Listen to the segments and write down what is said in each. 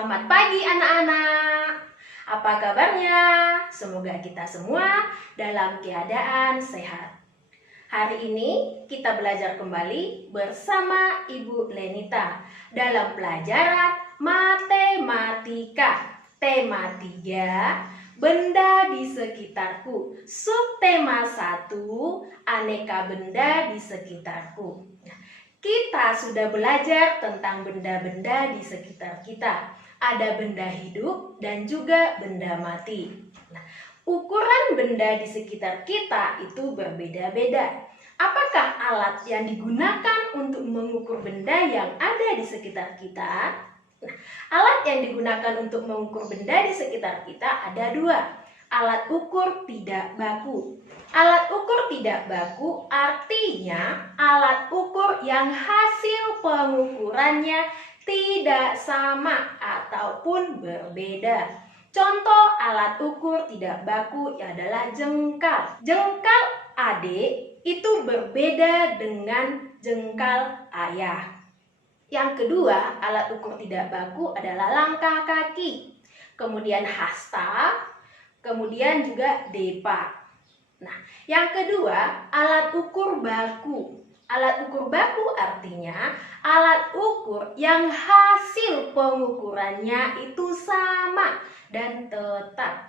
Selamat pagi anak-anak. Apa kabarnya? Semoga kita semua dalam keadaan sehat. Hari ini kita belajar kembali bersama Ibu Lenita dalam pelajaran matematika. Tema 3, benda di sekitarku. Subtema 1, aneka benda di sekitarku. Kita sudah belajar tentang benda-benda di sekitar kita. Ada benda hidup dan juga benda mati. Nah, ukuran benda di sekitar kita itu berbeda-beda. Apakah alat yang digunakan untuk mengukur benda yang ada di sekitar kita? Nah, alat yang digunakan untuk mengukur benda di sekitar kita ada 2. Alat ukur tidak baku. Alat ukur tidak baku artinya alat ukur yang hasil pengukurannya tidak sama ataupun berbeda. Contoh alat ukur tidak baku adalah jengkal. Jengkal adik itu berbeda dengan jengkal ayah. Yang kedua, alat ukur tidak baku adalah langkah kaki, kemudian hasta, kemudian juga depa. Nah, yang kedua, alat ukur baku. Alat ukur baku artinya alat ukur yang hasil pengukurannya itu sama dan tetap.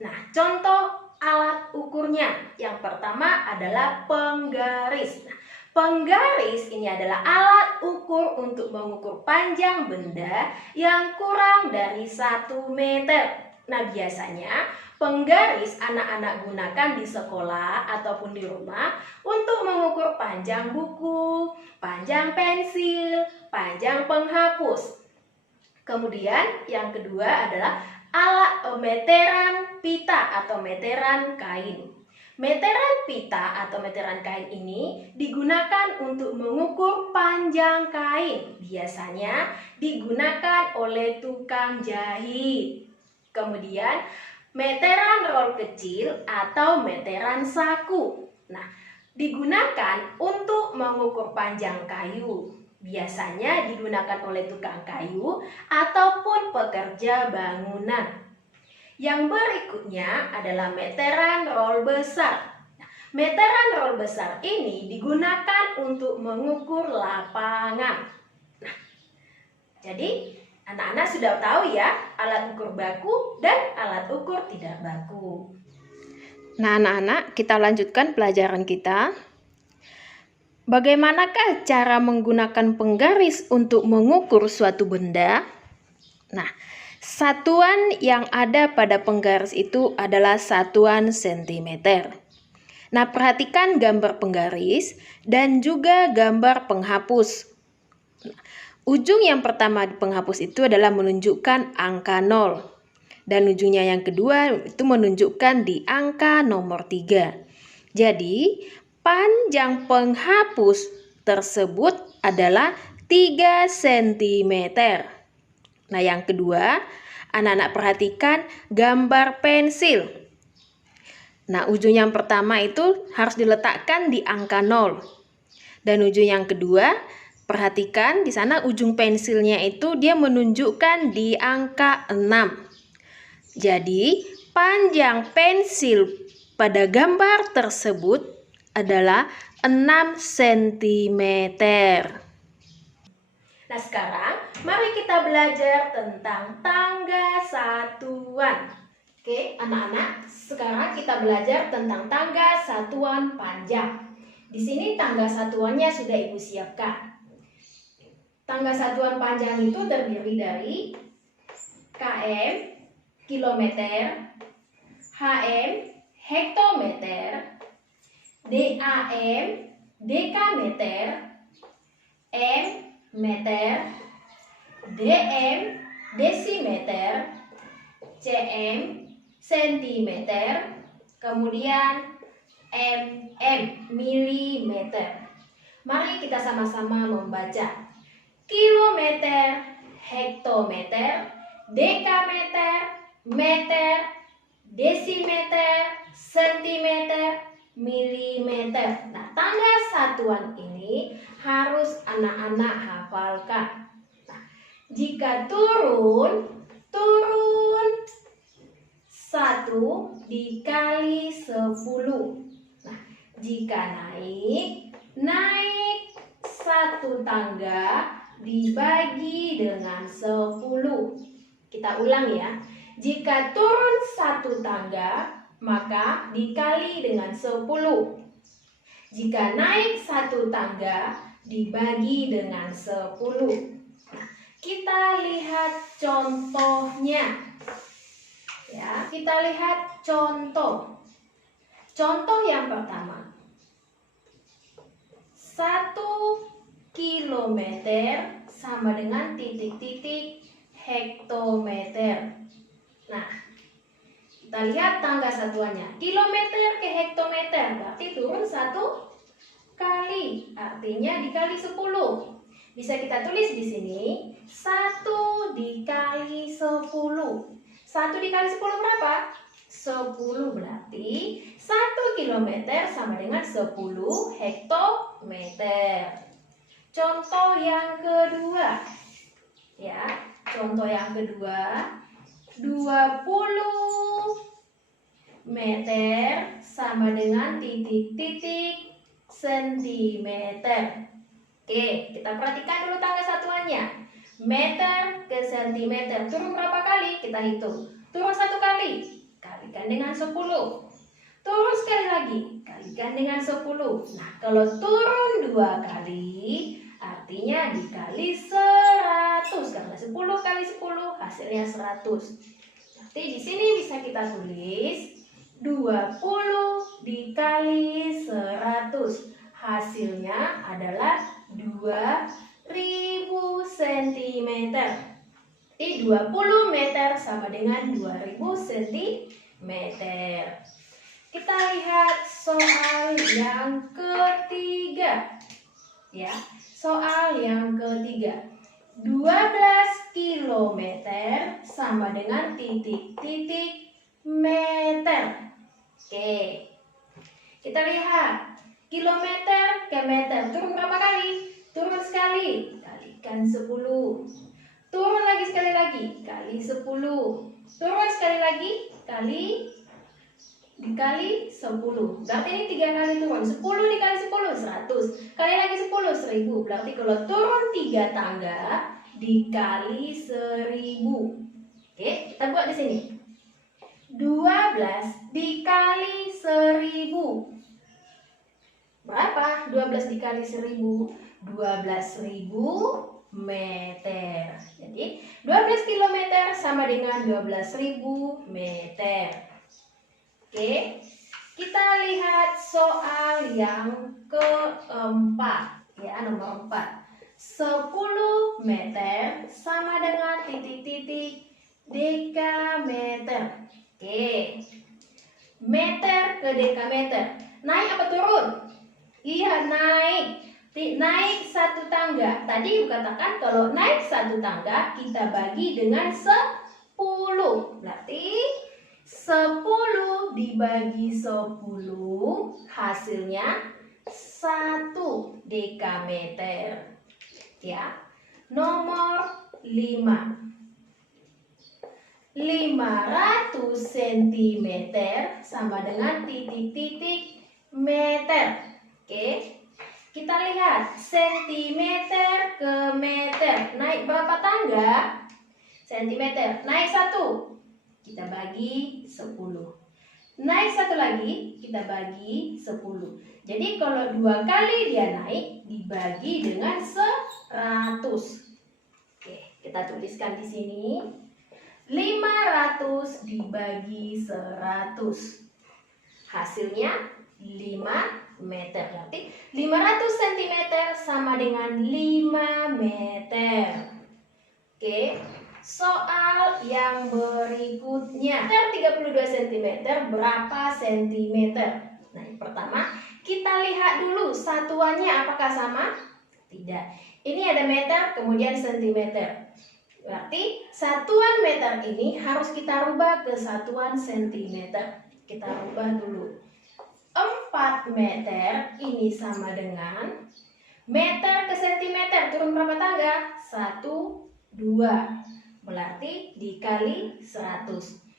Nah, contoh alat ukurnya yang pertama adalah penggaris. Nah, penggaris ini adalah alat ukur untuk mengukur panjang benda yang kurang dari 1 meter. Nah, biasanya penggaris anak-anak gunakan di sekolah ataupun di rumah untuk mengukur panjang buku, panjang pensil, panjang penghapus. Kemudian yang kedua adalah alat meteran pita atau meteran kain. Meteran pita atau meteran kain ini digunakan untuk mengukur panjang kain. Biasanya digunakan oleh tukang jahit. Kemudian meteran roll kecil atau meteran saku. Nah, digunakan untuk mengukur panjang kayu. Biasanya digunakan oleh tukang kayu ataupun pekerja bangunan. Yang berikutnya adalah meteran roll besar. Nah, meteran roll besar ini digunakan untuk mengukur lapangan. Nah, jadi anak-anak sudah tahu ya alat ukur baku dan alat ukur tidak baku. Nah, anak-anak, kita lanjutkan pelajaran kita. Bagaimanakah cara menggunakan penggaris untuk mengukur suatu benda? Nah, satuan yang ada pada penggaris itu adalah satuan sentimeter. Nah, perhatikan gambar penggaris dan juga gambar penghapus. Ujung yang pertama di penghapus itu adalah menunjukkan angka 0. Dan ujungnya yang kedua itu menunjukkan di angka nomor 3. Jadi, panjang penghapus tersebut adalah 3 cm. Nah, yang kedua, anak-anak perhatikan gambar pensil. Nah, ujung yang pertama itu harus diletakkan di angka 0. Dan ujung yang kedua, perhatikan di sana ujung pensilnya itu dia menunjukkan di angka 6. Jadi, panjang pensil pada gambar tersebut adalah 6 cm. Nah, sekarang mari kita belajar tentang tangga satuan. Oke, anak-anak, sekarang kita belajar tentang tangga satuan panjang. Di sini tangga satuannya sudah Ibu siapkan. Tangga satuan panjang itu terdiri dari km, kilometer, hm, hektometer, dam, dekameter, m, meter, dm, desimeter, cm, sentimeter, kemudian mm, milimeter. Mari kita sama-sama membaca. Kilometer, hektometer, dekameter, meter, desimeter, sentimeter, milimeter. Nah, tangga satuan ini harus anak-anak hafalkan. Nah, Jika turun 1 dikali 10. Nah, jika naik 1 tangga dibagi dengan 10. Kita ulang ya. Jika turun 1 tangga, maka dikali dengan 10. Jika naik 1 tangga, dibagi dengan 10. Nah, kita lihat contohnya. Ya, kita lihat contoh. Contoh yang pertama. 1 kilometer sama dengan titik-titik hektometer. Nah, kita lihat tangga satuannya. Kilometer ke hektometer, berarti turun 1 kali. Artinya dikali 10. Bisa kita tulis di sini 1 dikali 10. 1 dikali 10 berapa? 10, berarti 1 kilometer sama dengan 10 hektometer. Contoh yang kedua. Ya, contoh yang kedua. 20 meter sama dengan titik-titik sentimeter. Oke, kita perhatikan dulu tangga satuannya. Meter ke sentimeter. Turun berapa kali? Kita hitung. Turun 1 kali. Kalikan dengan 10. Turun sekali lagi. Kalikan dengan 10. Nah, kalau turun 2 kali, artinya dikali 100. Karena 10 kali 10 hasilnya 100. Berarti di sini bisa kita tulis 20 dikali 100. Hasilnya adalah 2000 cm. Jadi 20 meter sama dengan 2000 cm. Kita lihat soal yang ketiga. Ya, soal yang ketiga. 12 kilometer sama dengan titik-titik meter. Oke. Kita lihat. Kilometer ke meter. Turun berapa kali? Turun sekali. Kalikan 10. Turun lagi sekali lagi. Kali 10. Turun sekali lagi. Dikali 10. Berarti ini 3 kali turun. 10 dikali 10, 100. Kali lagi 10, 1000. Berarti kalau turun 3 tangga, dikali 1000. Oke, kita buat di sini. 12 dikali 1000. Berapa? 12 dikali 1000. 12.000 meter. Jadi 12 kilometer sama dengan 12.000 meter. Oke, kita lihat soal yang keempat. Ya, nomor 4. 10 meter sama dengan titik-titik dekameter. Oke, meter ke dekameter. Naik apa turun? Iya, naik. Naik 1 tangga. Tadi katakan kalau naik 1 tangga kita bagi dengan 10. Berarti 10 dibagi 10 hasilnya 1 dekameter. Ya. Nomor 5. 500 cm sama dengan titik-titik meter. Oke. Kita lihat sentimeter ke meter. Naik berapa tangga? Sentimeter. Naik 1. Kita bagi 10. Naik 1 lagi, kita bagi 10. Jadi kalau 2 kali dia naik, dibagi dengan 100. Oke, kita tuliskan di sini. 500 dibagi 100. Hasilnya 5 meter. Berarti 500 cm sama dengan 5 meter. Oke. Soal yang berikutnya. 32 cm berapa sentimeter? Nah, yang pertama kita lihat dulu satuannya apakah sama? Tidak. Ini ada meter kemudian sentimeter. Berarti satuan meter ini harus kita rubah ke satuan sentimeter. Kita rubah dulu. 4 meter ini sama dengan meter ke sentimeter. Turun berapa tangga? 1, 2, berarti dikali 100.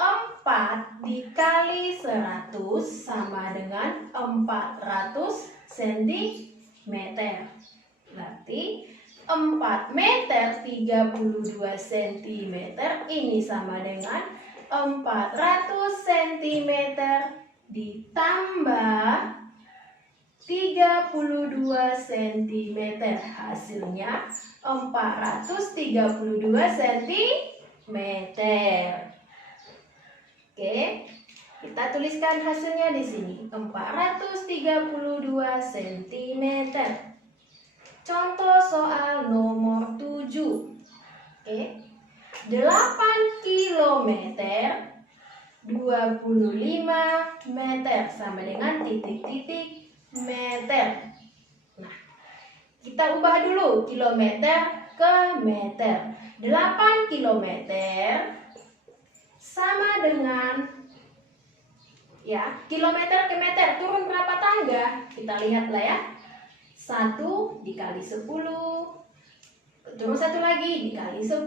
4 dikali 100 sama dengan 400 cm. Berarti 4 meter 32 cm ini sama dengan 400 cm ditambah 32 cm. Hasilnya 432 cm. Oke, kita tuliskan hasilnya di sini, 432 cm. Contoh soal nomor 7. Oke. 8 km 25 meter sama dengan titik-titik meter. Nah, kita ubah dulu kilometer ke meter. 8 kilometer sama dengan, ya, kilometer ke meter turun berapa tangga? Kita lihatlah ya. 1 dikali 10, turun 1 lagi dikali 10,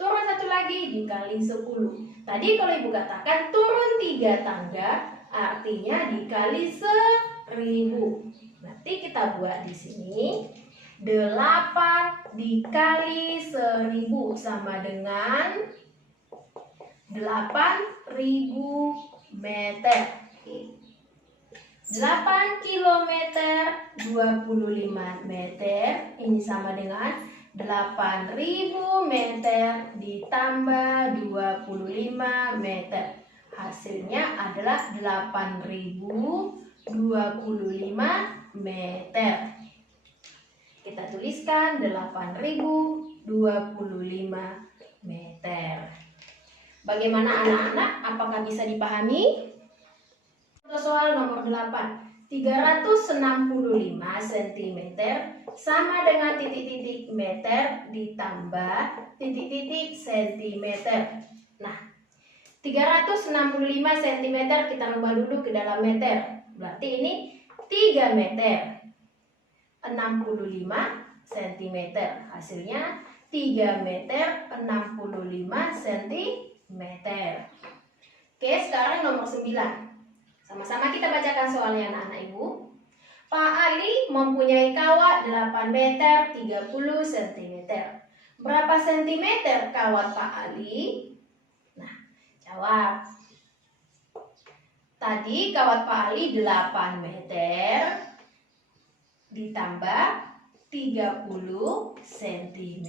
turun 1 lagi dikali 10. Tadi kalau ibu katakan turun 3 tangga, artinya dikali 1000. Berarti kita buat di sini 8 dikali 1000 sama dengan 8.000 meter. 8 km 25 meter ini sama dengan 8.000 meter ditambah 25 meter. Hasilnya adalah 8.025 meter. Kita tuliskan 8.025 meter. Bagaimana anak-anak? Apakah bisa dipahami? Contoh soal nomor 8. 365 cm sama dengan titik-titik meter ditambah titik-titik centimeter. Nah, 365 cm kita rubah dulu ke dalam meter. Berarti ini 3 meter. 65 cm. Hasilnya 3 meter 65 cm. Oke, sekarang nomor 9. Sama-sama kita bacakan soalnya anak-anak ibu. Pak Ali mempunyai kawat 8 meter 30 cm. Berapa sentimeter kawat Pak Ali? Nah, jawab. Tadi kawat Pak Ali 8 meter ditambah 30 cm.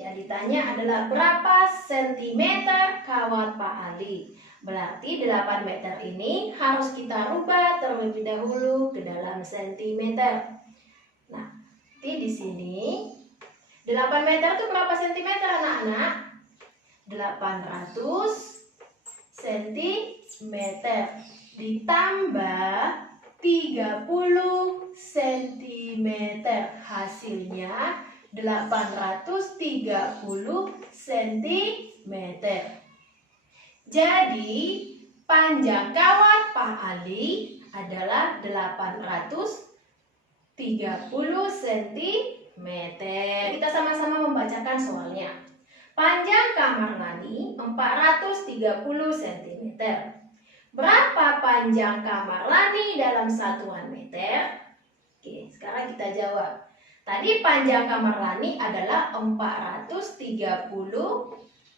Yang ditanya adalah berapa sentimeter kawat Pak Ali. Berarti 8 meter ini harus kita rubah terlebih dahulu ke dalam sentimeter. Nah, di sini 8 meter itu berapa sentimeter anak-anak? 800 cm ditambah 30 cm. Hasilnya 830 cm. Jadi panjang kawat Pak Ali adalah 830 cm. Kita sama-sama membacakan soalnya. Panjang kamar Lani 430 cm. Berapa panjang kamar Lani dalam satuan meter? Oke, sekarang kita jawab. Tadi panjang kamar Lani adalah 430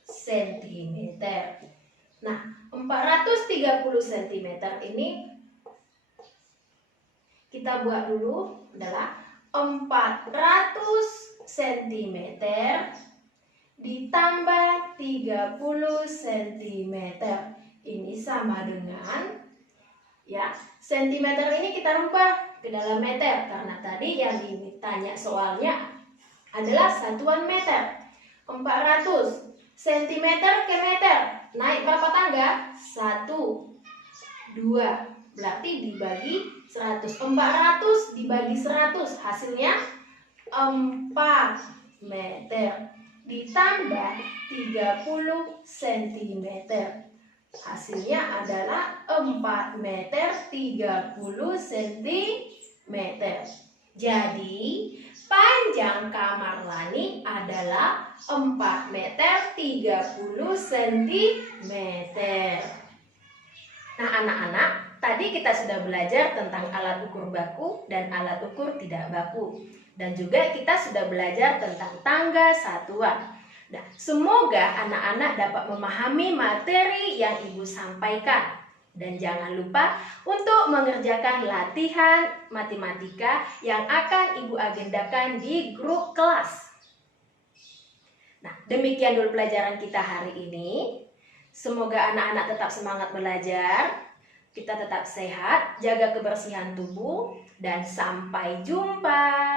cm. Nah, 430 cm ini kita buat dulu adalah 400 cm ditambah 30 cm. Ini sama dengan, ya, sentimeter ini kita rubah ke dalam meter karena tadi yang ditanya soalnya adalah satuan meter. 400 cm ke meter naik berapa tangga? 1, 2, berarti dibagi 100. 400 dibagi 100 hasilnya 4 meter ditambah 30 cm. Hasilnya adalah 4 meter 30 cm. Jadi, panjang kamar Lani adalah 4 meter 30 cm. Nah, anak-anak, tadi kita sudah belajar tentang alat ukur baku dan alat ukur tidak baku. Dan juga kita sudah belajar tentang tangga satuan. Nah, semoga anak-anak dapat memahami materi yang Ibu sampaikan. Dan jangan lupa untuk mengerjakan latihan matematika yang akan Ibu agendakan di grup kelas. Nah, demikian dulu pelajaran kita hari ini. Semoga anak-anak tetap semangat belajar, kita tetap sehat, jaga kebersihan tubuh, dan sampai jumpa.